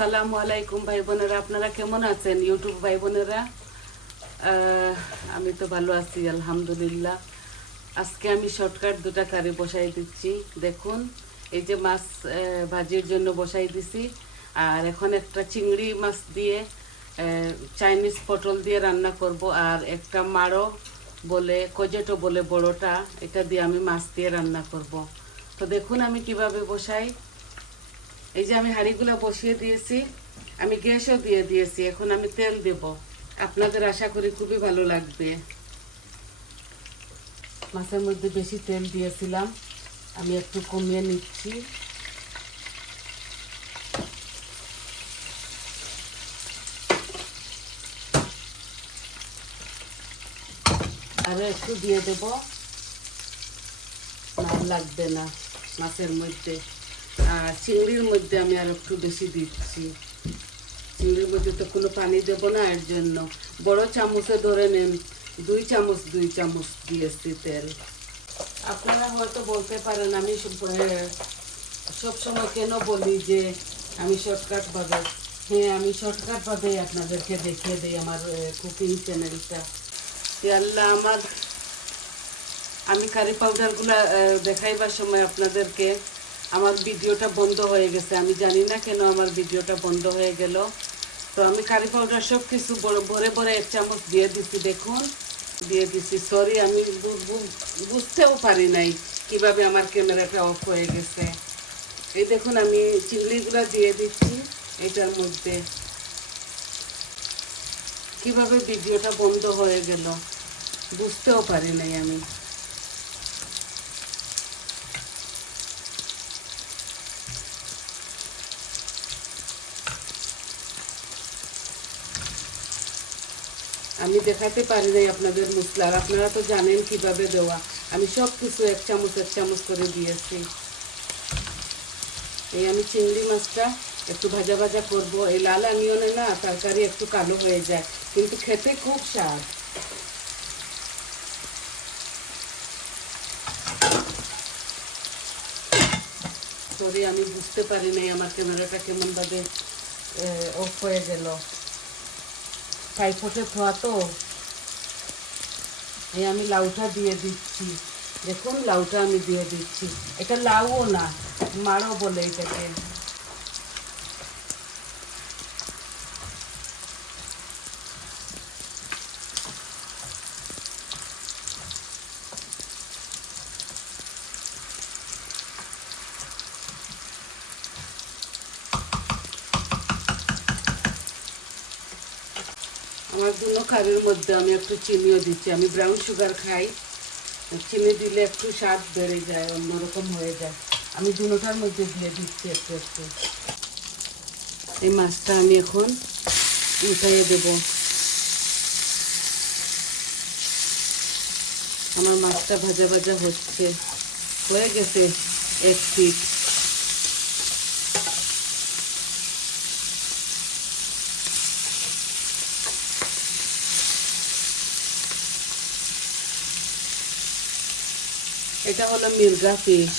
আসসালামু আলাইকুম ভাই বোনেরা, আপনারা কেমন আছেন ইউটিউব ভাই বোনেরা? আমি তো ভালো আছি আলহামদুলিল্লাহ। আজকে আমি শর্টকাট দুটা কারি বসাই দিচ্ছি। দেখুন, এই যে মাছ ভাজির জন্য বসাই দিছি, আর এখন একটা চিংড়ি মাছ দিয়ে চাইনিজ পটল দিয়ে রান্না করব, আর একটা মারো বলে কজেটো বলে বড়টা, এটা দিয়ে আমি মাছ দিয়ে রান্না করব। তো দেখুন আমি কিভাবে বসাই। এই যে আমি হাঁড়িগুলো বসিয়ে দিয়েছি, আমি গ্যাসও দিয়ে দিয়েছি। এখন আমি তেল দেব, আপনাদের আশা করি খুবই ভালো লাগবে। মাছের মধ্যে বেশি তেল দিয়েছিলাম, আমি একটু কমিয়ে নিচ্ছি। আরও একটু দিয়ে দেব, না লাগবে না মাছের মধ্যে। আর চিংড়ির মধ্যে আমি আর একটু বেশি দিচ্ছি। চিংড়ির মধ্যে তো কোনো পানি দেবো না, এর জন্য বড় চামচে ধরে নেন 2 চামচ দিয়েছি তেল। আপনারা হয়তো বলতে পারেন আমি সবসময় কেন বলি যে আমি শর্টকাটভাবে। হ্যাঁ, আমি শর্টকাটভাবে আপনাদেরকে দেখিয়ে দিই আমার কুকিং চ্যানেলটা। আল্লাহ, আমি কারি পাউডারগুলো দেখাইবার সময় আপনাদেরকে আমার ভিডিওটা বন্ধ হয়ে গেছে। আমি জানি না কেন আমার ভিডিওটা বন্ধ হয়ে গেল। তো আমি কারি পাউডার সব কিছু ভরে 1 চামচ দিয়ে দিচ্ছি। দেখুন, দিয়ে দিচ্ছি। সরি, আমি বুঝতেও পারি নাই কিভাবে আমার ক্যামেরাটা অফ হয়ে গেছে। এই দেখুন, আমি চিংড়িগুলো দিয়ে দিচ্ছি এটার মধ্যে। কিভাবে ভিডিওটা বন্ধ হয়ে গেল বুঝতেও পারি নাই আমি। আমি দেখাতে পারি নাই আপনাদের মশলা, আর আপনারা তো জানেন কিভাবে দেওয়া। আমি সব কিছু 1 চামচ করে দিয়েছি। এই আমি চিংড়ি মাছটা একটু ভাজা ভাজা করব। এই লাল অনিয়নে না তরকারি একটু কালো হয়ে যায়, কিন্তু খেতে খুব স্বাদ। সরি, আমি বুঝতে পারি নাই আমার ক্যামেরাটা কেমনভাবে অফ হয়ে গেল। টাইফয়েডে ধোয়া তো। এই আমি লাউটা দিয়ে দিচ্ছি। দেখুন, লাউটা আমি দিয়ে দিচ্ছি। এটা লাউও না, মারো বলে এটাকে। আমার দুনো কারির মধ্যে আমি একটু চিনিও দিচ্ছি। আমি ব্রাউন সুগার খাই, চিনি দিলে একটু স্বাদ বেড়ে যায়, অন্যরকম হয়ে যায়। আমি দুটোটার মধ্যে দিয়ে দিচ্ছি একটু একটু। এই মাছটা আমি এখন উঠাইয়ে দেব। আমার মাছটা ভাজা ভাজা হচ্ছে, হয়ে গেছে 1 পিঠ। এটা হলো মির্গা ফিশ।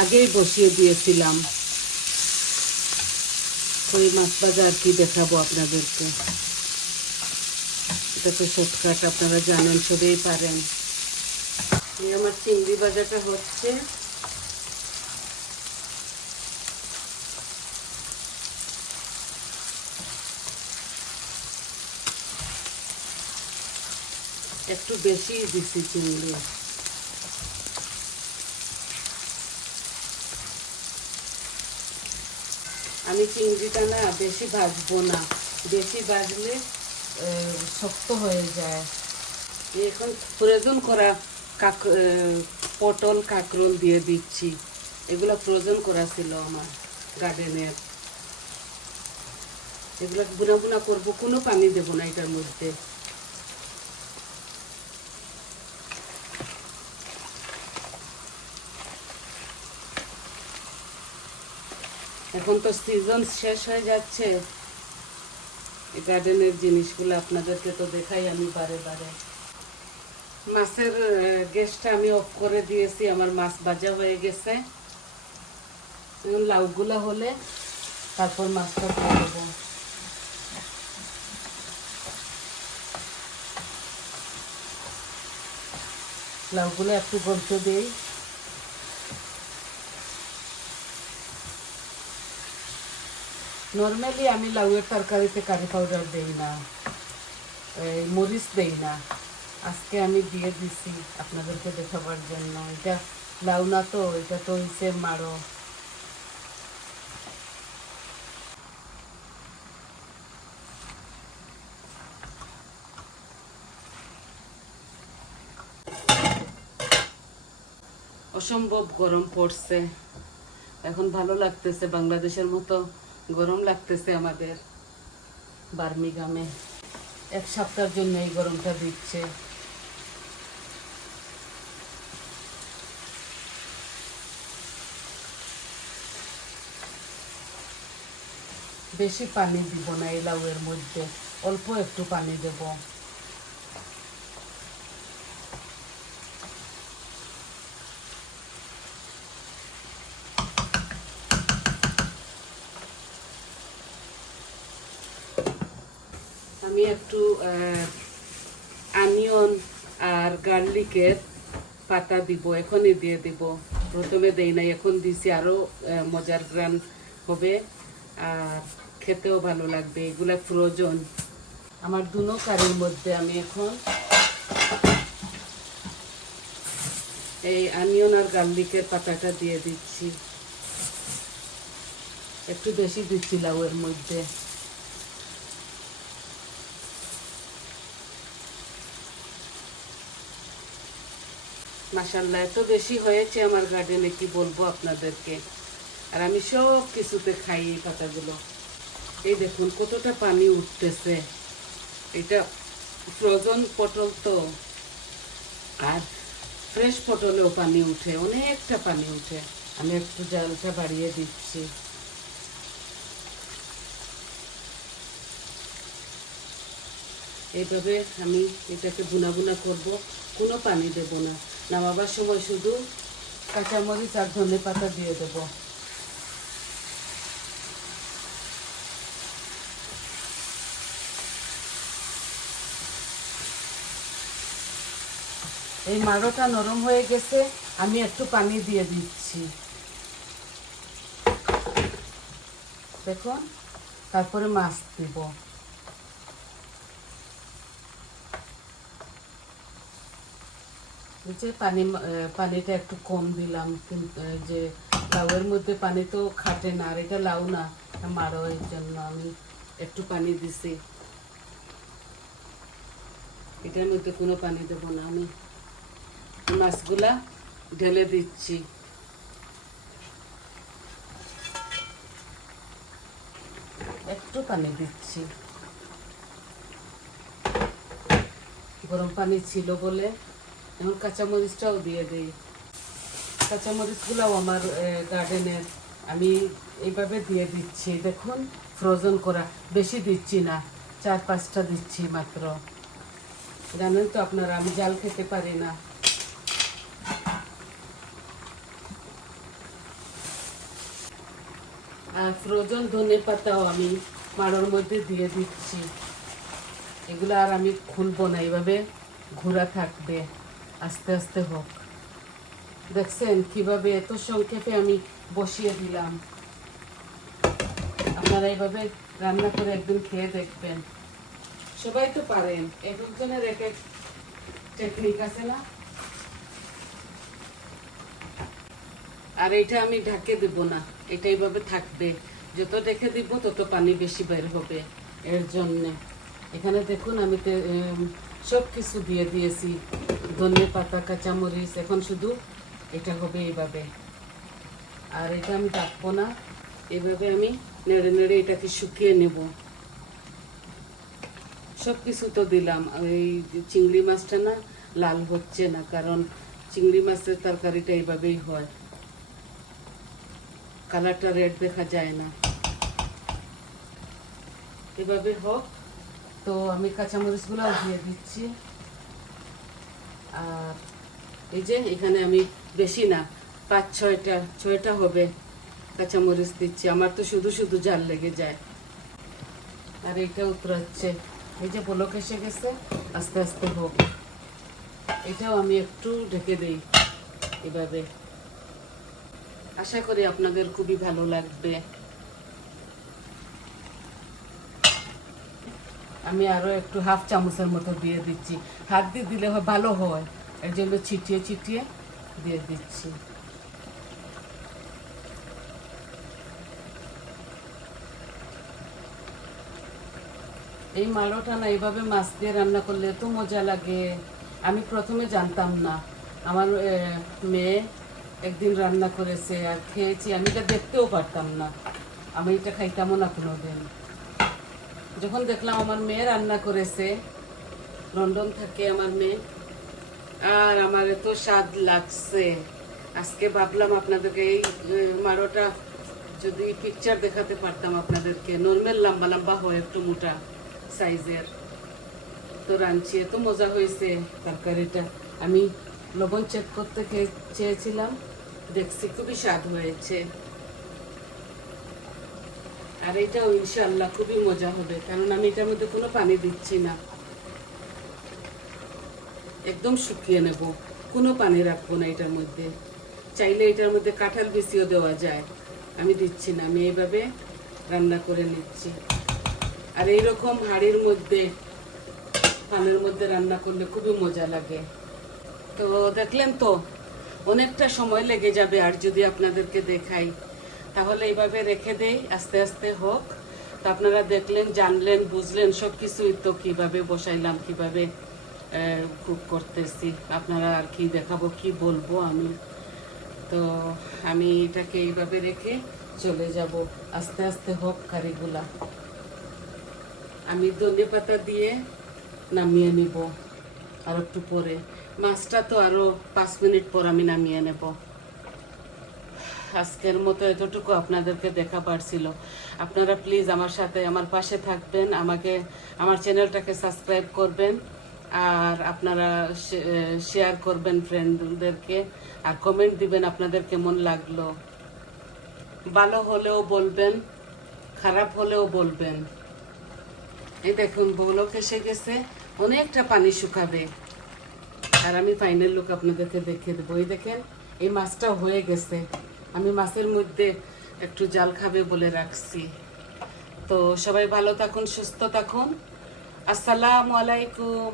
আগেই বসিয়ে দিয়েছিলাম। ওই মাছ ভাজা আর কি দেখাবো আপনাদেরকে। এটা তো শর্টকাট, আপনারা জানেন, সবাই পারেন। এই আমার চিংড়ি ভাজাটা হচ্ছে। একটু বেশি দিছি চিংড়ি। আমি চিংড়িটা না বেশি ভাজবো না, বেশি ভাজলে শক্ত হয়ে যায়। এখন ফ্রোজেন করা পটল কাঁকরোল দিয়ে দিচ্ছি। এগুলো ফ্রোজেন করা ছিল আমার গার্ডেনের। এগুলো বুনা বুনা করবো, কোনো পানি দেবো না এটার মধ্যে। এখন তো সিজন শেষ হয়ে যাচ্ছে, গার্ডেনের জিনিসগুলো আপনাদেরকে তো দেখাই আমি বারে বারে। মাছের গ্যাসটা আমি অফ করে দিয়েছি, আমার মাছ ভাজা হয়ে গেছে। এখন লাউগুলা হলে তারপর মাছটা দিয়ে দেবো। লাউগুলো একটু গলতে দিই। নর্মালি আমি লাউয়ের তরকারিতে কারি পাউডার দেই না, মরিচ দেই না। আজকে আমি দিয়ে দিছি আপনাদেরকে দেখাবার জন্য। এটা লাউ না তো, এটা তো হচ্ছে মাড়ো। অসম্ভব গরম পড়ছে এখন, ভালো লাগতেছে, বাংলাদেশের মতো গরম লাগতেছে আমাদের বার্মিংহামে। এক সপ্তাহের জন্য এই গরমটা দিচ্ছে। বেশি পানি দিব না এই লাউয়ের মধ্যে, অল্প একটু পানি দেব। আমি একটু অনিয়ন আর গার্লিকের পাতা দিব, এখনই দিয়ে দিব। প্রথমে দেই নাই, এখন দিছি, আরো মজার গ্রান হবে আর খেতেও ভালো লাগবে। এগুলা ফ্রোজন। আমার দুনো কারির মধ্যে আমি এখন এই অনিয়ন আর গার্লিকের পাতাটা দিয়ে দিচ্ছি। একটু বেশি দিচ্ছি লাউয়ের মধ্যে। মাশাআল্লাহ, এত বেশি হয়েছে আমার গার্ডেনে, কি বলবো আপনাদেরকে। আর আমি সব কিছুতে খাই এই পাতাগুলো। এই দেখুন কতটা পানি উঠতেছে। এটা ফ্রোজন পটল তো, আর ফ্রেশ পটলেও পানি উঠে, অনেকটা পানি উঠে। আমি একটু জালটা বাড়িয়ে দিচ্ছি। এইভাবে আমি এটাকে বুনা বুনা করব, কোনো পানি দেব না। নামাবার সময় শুধু কাঁচামরিচ আর ধনে পাতা দিয়ে দেব। এই মাড়োটা নরম হয়ে গেছে, আমি একটু পানি দিয়ে দিচ্ছি দেখুন। তারপরে মাছ দিব। পানিটা একটু কম দিলাম, কিন্তু যে লাউয়ের মধ্যে পানি তো খাটে না, আর এটা লাউ না, মাড়ো, এর জন্য আমি একটু পানি দিছি। এটার মধ্যে কোনো পানি দেবো না। আমি মাছগুলা ঢেলে দিচ্ছি। একটু পানি দিচ্ছি, গরম পানি ছিল বলে। এখন কাঁচামরিচটাও দিয়ে দিই। কাঁচামরিচগুলাও আমার গার্ডেনের, আমি এইভাবে দিয়ে দিচ্ছি। দেখুন ফ্রোজেন করা, বেশি দিচ্ছি না, 4-5টা দিচ্ছি মাত্র। জানেন তো আপনারা আমি জাল খেতে পারি না। আর ফ্রোজেন ধনে পাতাও আমি মাড়োর মধ্যে দিয়ে দিচ্ছি। এগুলো আর আমি খুলবো না, এইভাবে ঘোরা থাকবে, আস্তে আস্তে হোক। দেখছেন কিভাবে এত সংক্ষেপে আমি বসিয়ে দিলাম। আপনারা এইভাবে রান্না করে একদিন খেয়ে দেখবেন। সবাই তো পারেন, এক একজনের এক এক টেকনিক আছে না। আর এটা আমি ঢাকে দেব না, এটা এইভাবে থাকবে। যত ঢেকে দিব তত পানি বেশি বের হবে। এর জন্যে এখানে দেখুন আমি সব কিছু দিয়ে দিয়েছি, ধনে পাতা, কাঁচামরিচ। এখন শুধু এটা হবে এইভাবে। আর এটা আমি ঢাকবো না, এভাবে আমি নেড়ে নেড়ে এটাকে শুকিয়ে নেব। সব কিছু তো দিলাম। এই চিংড়ি মাছটা না লাল হচ্ছে না, কারণ চিংড়ি মাছের তরকারিটা এইভাবেই হয়, কালারটা রেড দেখা যায় না। এভাবে হোক। তো আমি কাঁচামরিচগুলো দিয়ে দিচ্ছি। আর এই যে এখানে আমি বেশি না, 5-6টা হবে, কাঁচামরিচ দিচ্ছি, আমার তো শুধু শুধু জাল লেগে যায়। আর এটা উতরাচ্ছে, এই যে বলক এসে গেছে, আস্তে আস্তে হোক। এটাও আমি একটু ঢেকে দেই এভাবে। আশা করি আপনাদের খুবই ভালো লাগবে। আমি আরো একটু হাফ চামচের মতো দিয়ে দিচ্ছি, হাত দিয়ে দিলে ভালো হয়, এর জন্য ছিটিয়ে ছিটিয়ে দিয়ে দিচ্ছি। এই মাড়োটা না এইভাবে মাছ দিয়ে রান্না করলে এত মজা লাগে, আমি প্রথমে জানতাম না। আমার মেয়ে একদিন রান্না করেছে আর খেয়েছি, আমি এটা দেখতেও পারতাম না, আমি এটা খাইতামও না কোনোদিন। যখন দেখলাম আমার মেয়ে রান্না করেছে, লন্ডন থাকে আমার মেয়ে, আর আমার এত স্বাদ লাগছে। আজকে ভাবলাম আপনাদেরকে এই মাড়োটা যদি পিকচার দেখাতে পারতাম আপনাদেরকে। নর্মাল লম্বা লম্বা হয়, একটু মোটা সাইজের। তো রাঁধছি, এত মজা হয়েছে তরকারিটা। আমি লবণ চেক করতে চেয়েছিলাম, দেখছি খুবই স্বাদ হয়েছে। আর এটাও ইনশাআল্লাহ খুবই মজা হবে, কারণ আমি এটার মধ্যে কোনো পানি দিচ্ছি না, একদম শুকিয়ে নেব, কোনো পানি রাখবো না এটার মধ্যে। চাইলে এটার মধ্যে কাঁঠাল বিচিও দেওয়া যায়, আমি দিচ্ছি না, আমি এইভাবে রান্না করে নিচ্ছি। আর এইরকম হাঁড়ির মধ্যে, পানের মধ্যে রান্না করলে খুবই মজা লাগে। তো দেখলেন তো, অনেকটা সময় লেগে যাবে আর যদি আপনাদেরকে দেখাই। তাহলে এইভাবে রেখে দেই, আস্তে আস্তে হোক। তো আপনারা দেখলেন, জানলেন, বুঝলেন সব কিছুই তো, কীভাবে বসাইলাম, কীভাবে কুক করতেছি। আপনারা আর কি দেখাবো, কি বলবো আমি। তো আমি এটাকে এইভাবে রেখে চলে যাব, আস্তে আস্তে হোক কারিগুলা। আমি ধনে পাতা দিয়ে নামিয়ে নিব আর একটু পরে। মাছটা তো আরো 5 মিনিট পর আমি নামিয়ে নেব। আজকের মতো এতটুকু আপনাদেরকে দেখা পারছিল। আপনারা প্লিজ আমার সাথে, আমার পাশে থাকবেন, আমাকে, আমার চ্যানেলটাকে সাবস্ক্রাইব করবেন, আর আপনারা শেয়ার করবেন ফ্রেন্ডদেরকে, আর কমেন্ট দিবেন আপনাদের কেমন লাগলো। ভালো হলেও বলবেন, খারাপ হলেও বলবেন। এই দেখুন বলক এসে গেছে, অনেকটা পানি শুকাবে। আর আমি ফাইনাল লুক আপনাদেরকে দেখে দেবো। এই দেখেন, এই মাছটা হয়ে গেছে। আমি মাছের মধ্যে একটু জাল খাবে বলে রাখছি। তো সবাই ভালো থাকুন, সুস্থ থাকুন। আসসালামু আলাইকুম।